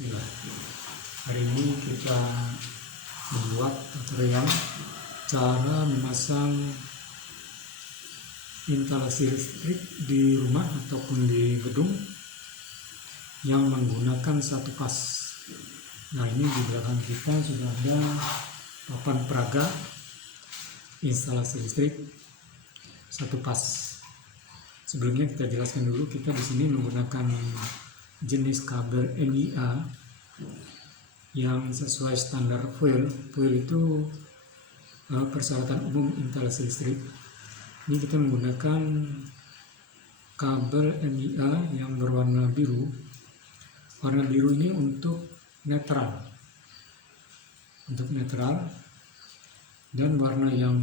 Nah, hari ini kita membuat tutorial cara memasang instalasi listrik di rumah ataupun di gedung yang menggunakan satu pas. Nah, ini di belakang kita sudah ada papan peraga instalasi listrik satu pas. Sebelumnya kita jelaskan dulu, kita di sini menggunakan jenis kabel NIA yang sesuai standar foil. Foil itu persyaratan umum instalasi listrik. Ini kita menggunakan kabel NIA yang berwarna biru. Warna biru ini untuk netral, dan warna yang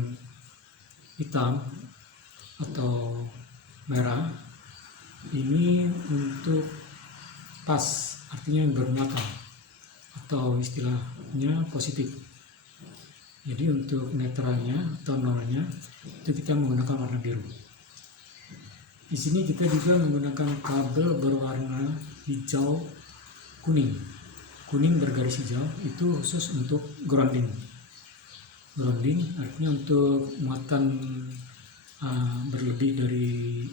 hitam atau merah ini untuk pas, artinya bermuatan atau istilahnya positif. Jadi untuk netralnya atau nolnya itu kita menggunakan warna biru. Di sini kita juga menggunakan kabel berwarna hijau kuning bergaris hijau, itu khusus untuk grounding. Grounding artinya untuk muatan berlebih dari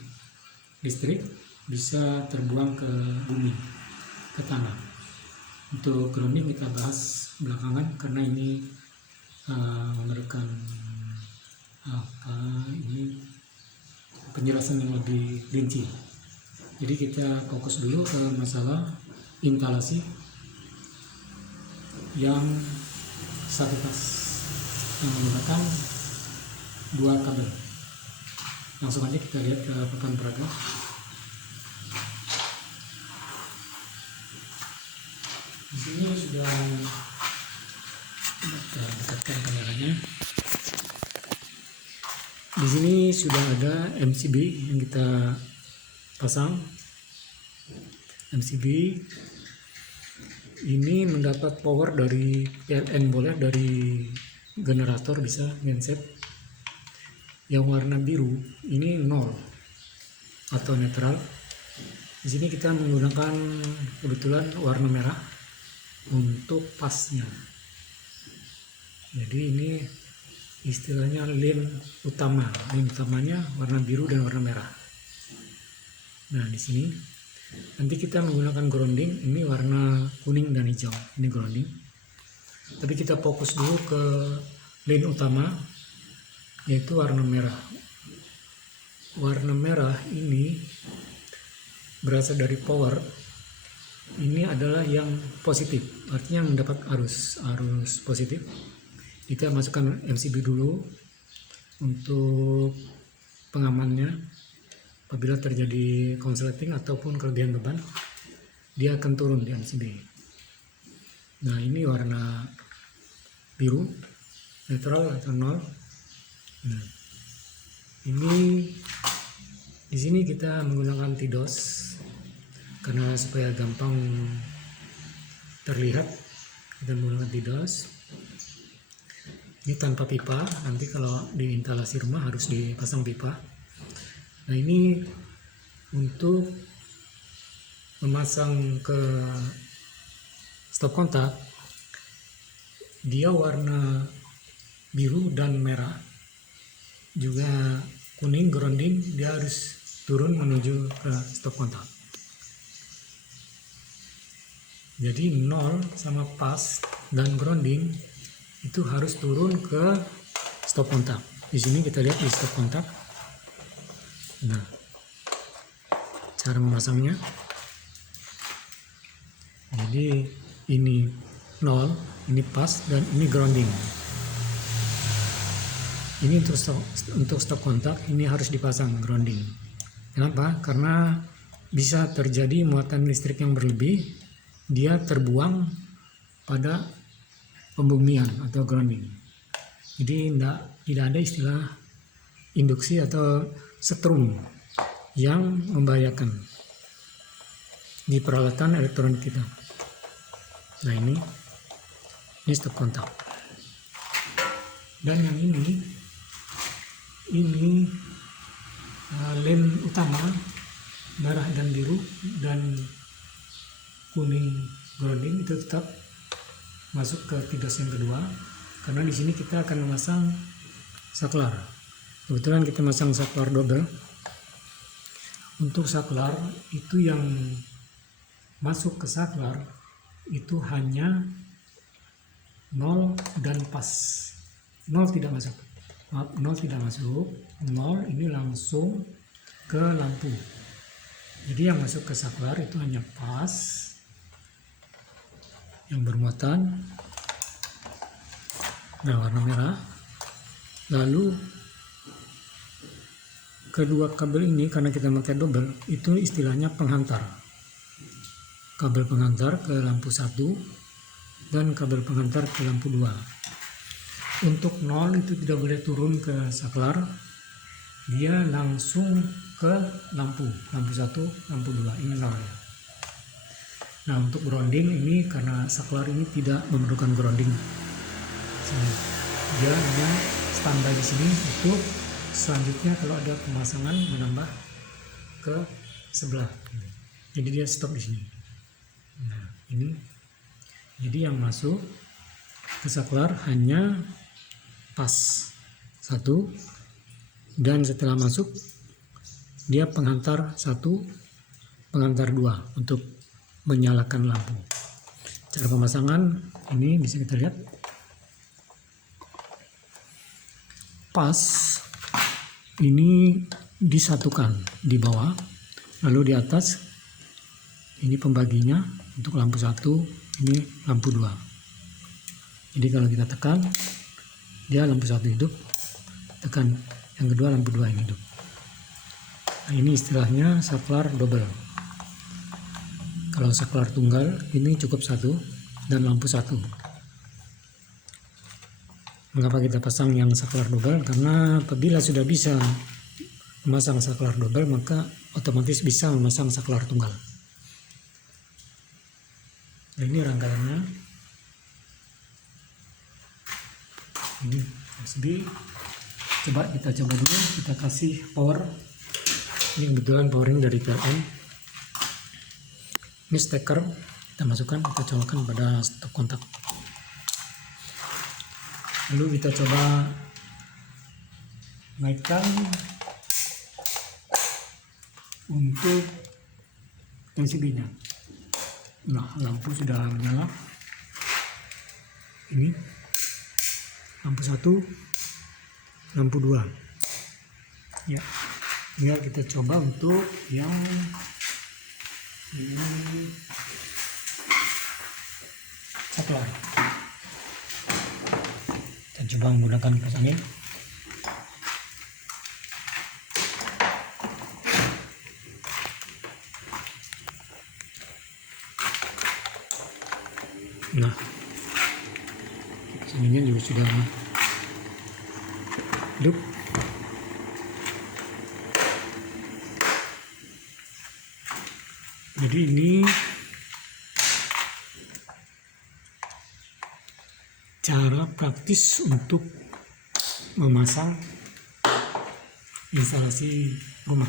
listrik bisa terbuang ke bumi, ke tanah. Untuk grounding kita bahas belakangan karena ini memerlukan penjelasan yang lebih rinci. Jadi kita fokus dulu ke masalah instalasi yang satu pas yang menggunakan dua kabel. Langsung aja kita lihat ke papan peraga. Di sini sudah kita dekatkan kameranya. Di sini sudah ada MCB yang kita pasang. MCB ini mendapat power dari PLN, boleh dari generator, bisa genset. Yang warna biru ini 0 atau netral. Di sini kita menggunakan kebetulan warna merah untuk pasnya. Jadi ini istilahnya lane utama. Lane utamanya warna biru dan warna merah. Nah, di sini nanti kita menggunakan grounding, ini warna kuning dan hijau, ini grounding. Tapi kita fokus dulu ke lane utama, yaitu warna merah. Warna merah ini berasal dari power. Ini adalah yang positif, artinya mendapat arus positif. Kita masukkan MCB dulu untuk pengamannya. Apabila terjadi konsleting ataupun kelebihan beban, dia akan turun di MCB. Nah, ini warna biru, netral atau 0. Nah, ini di sini kita menggunakan TDOS karena supaya gampang terlihat, kita menggunakan TDOS. Ini tanpa pipa, nanti kalau di instalasi rumah harus dipasang pipa. Nah, ini untuk memasang ke stop kontak, dia warna biru dan merah, juga kuning grounding, dia harus turun menuju ke stop kontak. Jadi 0 sama pas dan grounding itu harus turun ke stop kontak. Di sini kita lihat di stop kontak. Nah, cara memasangnya, jadi ini 0, ini pas, dan ini grounding. Ini untuk stop kontak, ini harus dipasang grounding. Kenapa? Karena bisa terjadi muatan listrik yang berlebih, dia terbuang pada pembumian atau grounding. Jadi tidak ada istilah induksi atau setrum yang membahayakan di peralatan elektronik kita. Nah, ini stop kontak. Dan yang ini lane utama merah dan biru dan kuning grounding itu tetap masuk ke tidos yang kedua, karena di sini kita akan memasang saklar. Kebetulan kita masang saklar double. Untuk saklar itu yang masuk ke saklar itu hanya 0 dan pas. 0 tidak masuk. Maaf, 0 tidak masuk. 0 ini langsung ke lampu. Jadi yang masuk ke saklar itu hanya pas yang bermuatan warna merah. Lalu kedua kabel ini, karena kita pakai double, itu istilahnya penghantar. Kabel penghantar ke lampu 1 dan kabel penghantar ke lampu 2. Untuk 0 itu tidak boleh turun ke saklar, dia langsung ke lampu 1, lampu 2, ini 0. Nah, untuk grounding ini, karena saklar ini tidak memerlukan grounding, dia hanya standby di sini. Untuk selanjutnya kalau ada pemasangan menambah ke sebelah, jadi dia stop di sini. Nah, ini jadi yang masuk ke saklar hanya pas 1, dan setelah masuk dia penghantar 1, penghantar 2 untuk menyalakan lampu. Cara pemasangan ini bisa kita lihat. Pas ini disatukan di bawah, lalu di atas ini pembaginya untuk lampu 1, ini lampu 2. Jadi kalau kita tekan, dia lampu 1 hidup, tekan yang kedua lampu 2 yang hidup. Nah, ini istilahnya saklar double. Kalau saklar tunggal ini cukup 1 dan lampu 1. Mengapa kita pasang yang saklar double? Karena apabila sudah bisa memasang saklar double, maka otomatis bisa memasang saklar tunggal. Nah, ini rangkaiannya. Ini USB. Coba dulu, kita kasih power. Ini kebetulan powering dari PLN. Ini steker, kita masukkan, kita colokan pada stop kontak. Lalu kita coba naikkan untuk PCB-nya. Nah, lampu sudah menyala. Ini lampu 1, lampu 2. Ya, tinggal kita coba untuk yang ini saklar. Kita coba menggunakan kipas angin. Nah, kipas anginnya juga sudah hidup. Jadi ini cara praktis untuk memasang instalasi rumah.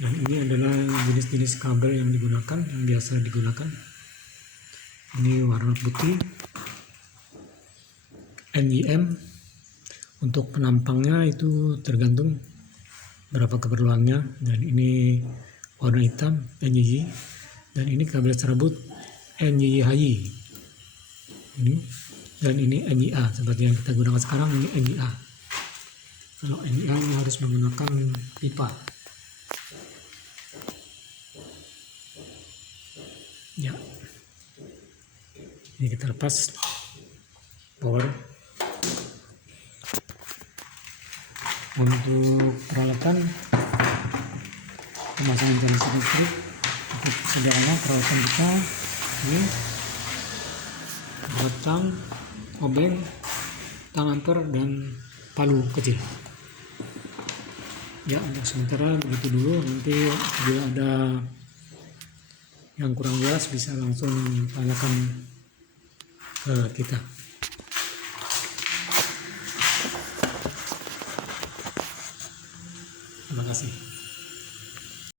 Dan ini adalah jenis-jenis kabel yang digunakan, yang biasa digunakan. Ini warna putih, NIM. Untuk penampangnya itu tergantung berapa keperluannya. Dan ini warna hitam, NYY. Dan ini kabel serabut NYYHY. Ini, dan ini NYA seperti yang kita gunakan sekarang. Ini NYA. Kalau NYA ini harus menggunakan pipa. Ya, ini kita lepas power. Untuk peralatan pemasangan jalan listrik cukup sederhana. Peralatan kita ini batang, obeng, tang amper, dan palu kecil. Ya, untuk sementara begitu dulu. Nanti bila ada yang kurang jelas bisa langsung tanyakan ke kita. Terima kasih.